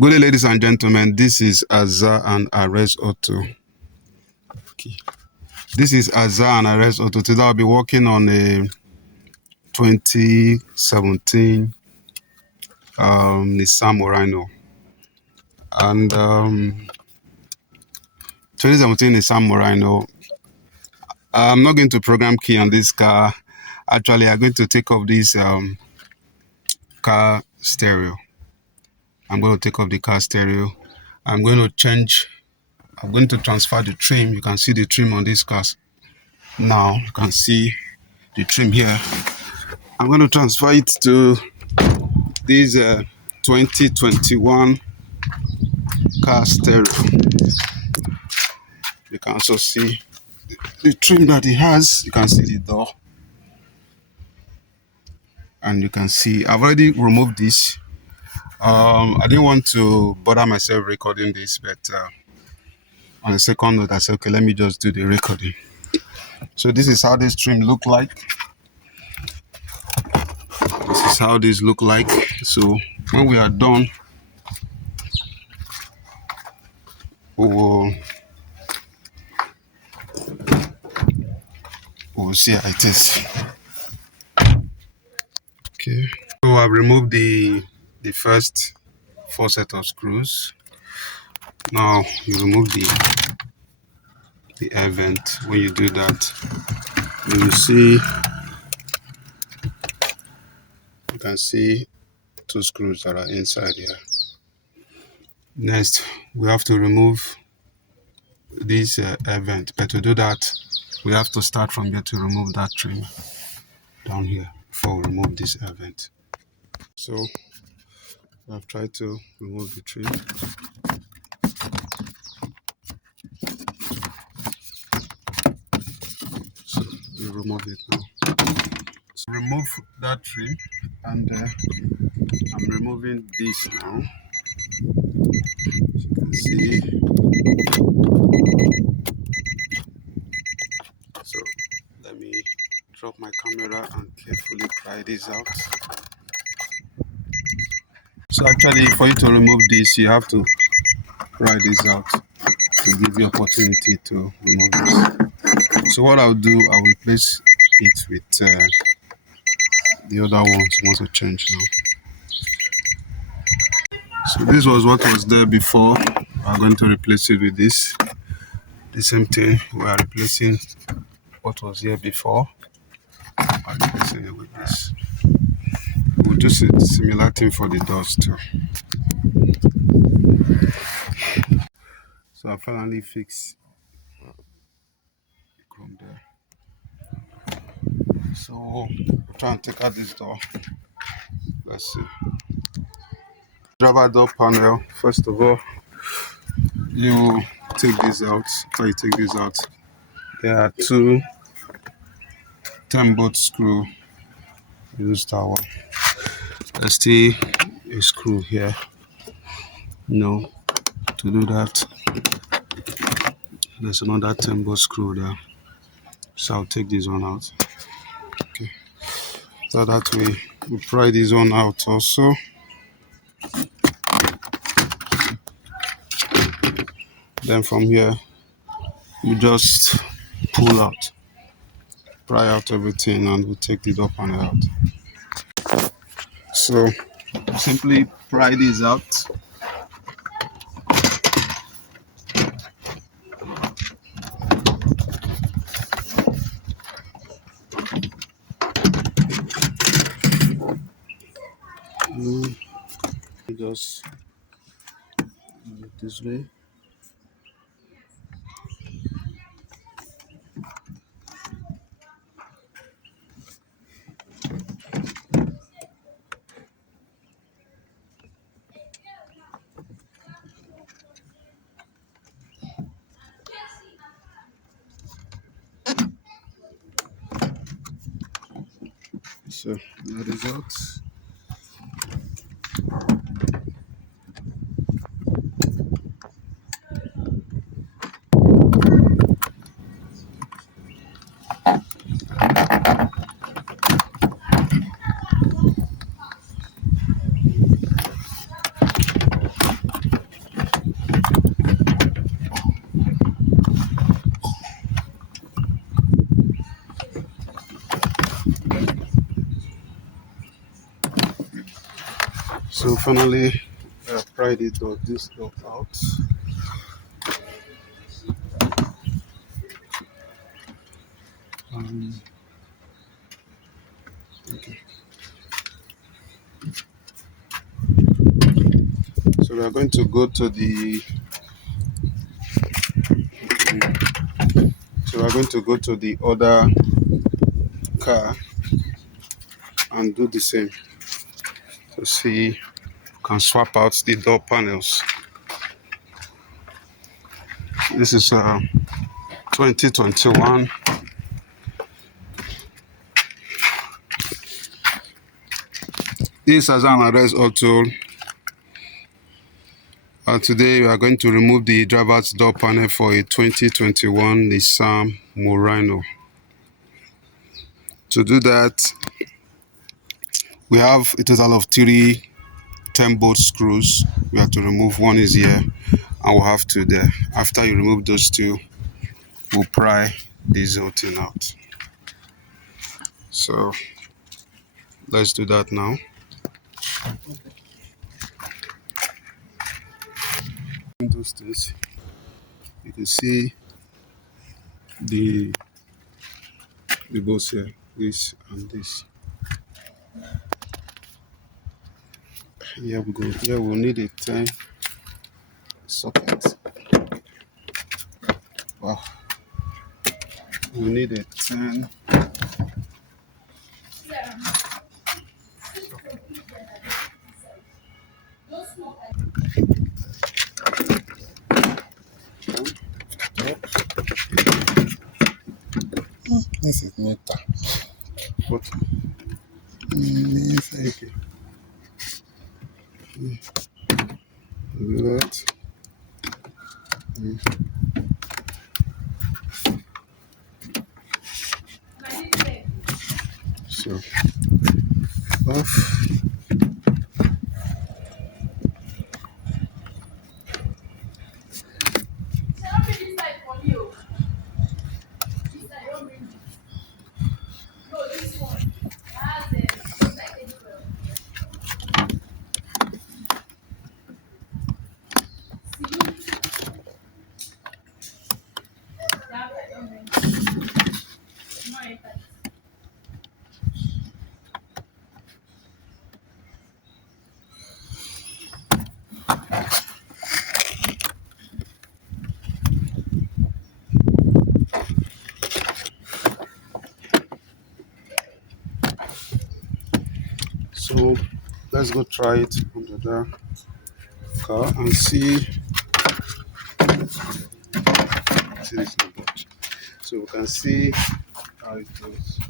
Good day, ladies and gentlemen. This is Azza and Ares Auto. Okay. This is Azza and Ares Auto. Today I'll be working on a 2017 Nissan Murano. And 2017 Nissan Murano. I'm not going to program key on this car. Actually, I'm going to take off this car stereo. I'm going to take off the car stereo. I'm going to transfer the trim. You can see the trim on this car. Now you can see the trim here. I'm going to transfer it to this 2021 car stereo. You can also see the trim that it has. You can see the door. And you can see I've already removed this. I didn't want to bother myself recording this, but on the second note, I said, okay, let me just do the recording. So this is how this trim look like. This is how this look like. So when we are done, we'll see how it is. Okay. So I've removed the first 4 set of screws. Now you remove the air vent. When you do that, you can see 2 screws that are inside here. Next, we have to remove this air vent, but to do that, we have to start from here to remove that trim down here before we remove this air vent. So I've tried to remove the trim. So we remove it now. So remove that trim, and I'm removing this now. As you can see. So let me drop my camera and carefully pry this out. So actually, for you to remove this, you have to pry this out to give you opportunity to remove this. So what I'll do, I'll replace it with the other ones I want to change now. So this was what was there before. I'm going to replace it with this. The same thing. We are replacing what was here before. I'm replacing it with this. We'll do a similar thing for the doors too. So I finally fixed the chrome there. So we'll try and take out this door. Let's see. Driver door panel. First of all, you take this out. After you take this out, there are 2 10-bolt screw. Use that one. There's still a screw here. No, to do that, there's another 10-bolt screw there. So I'll take this one out. Okay. So that way we pry this one out also. Then from here, you just pull out, pry out everything, and we take the door panel out. So simply pry this out. Just do it this way. So that is out. So finally, I pried it or this door out. Okay. So we are going to go to the. So we are going to go to the other car and do the same to see if we can swap out the door panels. This is 2021. This is an arrest auto. Today we are going to remove the driver's door panel for a 2021 Nissan Murano. To do that, we have a total of 3 10-bolt screws. We have to remove. One is here and we'll have 2 there. After you remove those 2, we'll pry this whole thing out. So let's do that now. Those things, you can see the Bose here, this and this. Here we go. Here we'll need a 10 socket. Wow. We need a 10. This is neater. What? Yes, Okay. Do that. So off. So let's go try it on the other car and see this number. So we can see how it goes.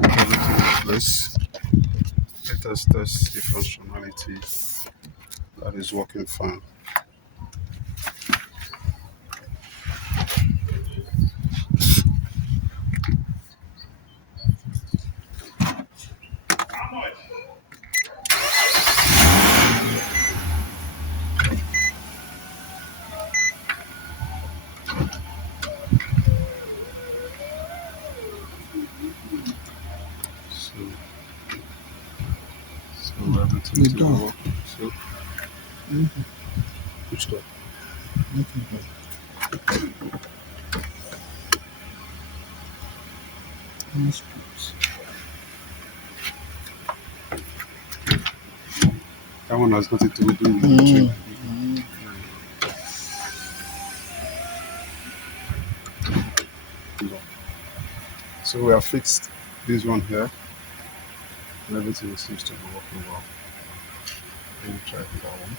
Everything in place. Let us test the functionality. That is working fine. So, everything The to door. work. So, which door? That one has nothing to do with the trim. So we have fixed this one here, and everything seems to be working well. Let me try that one.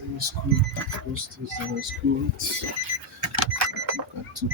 Let me screw, those things that are screwed. Look at two.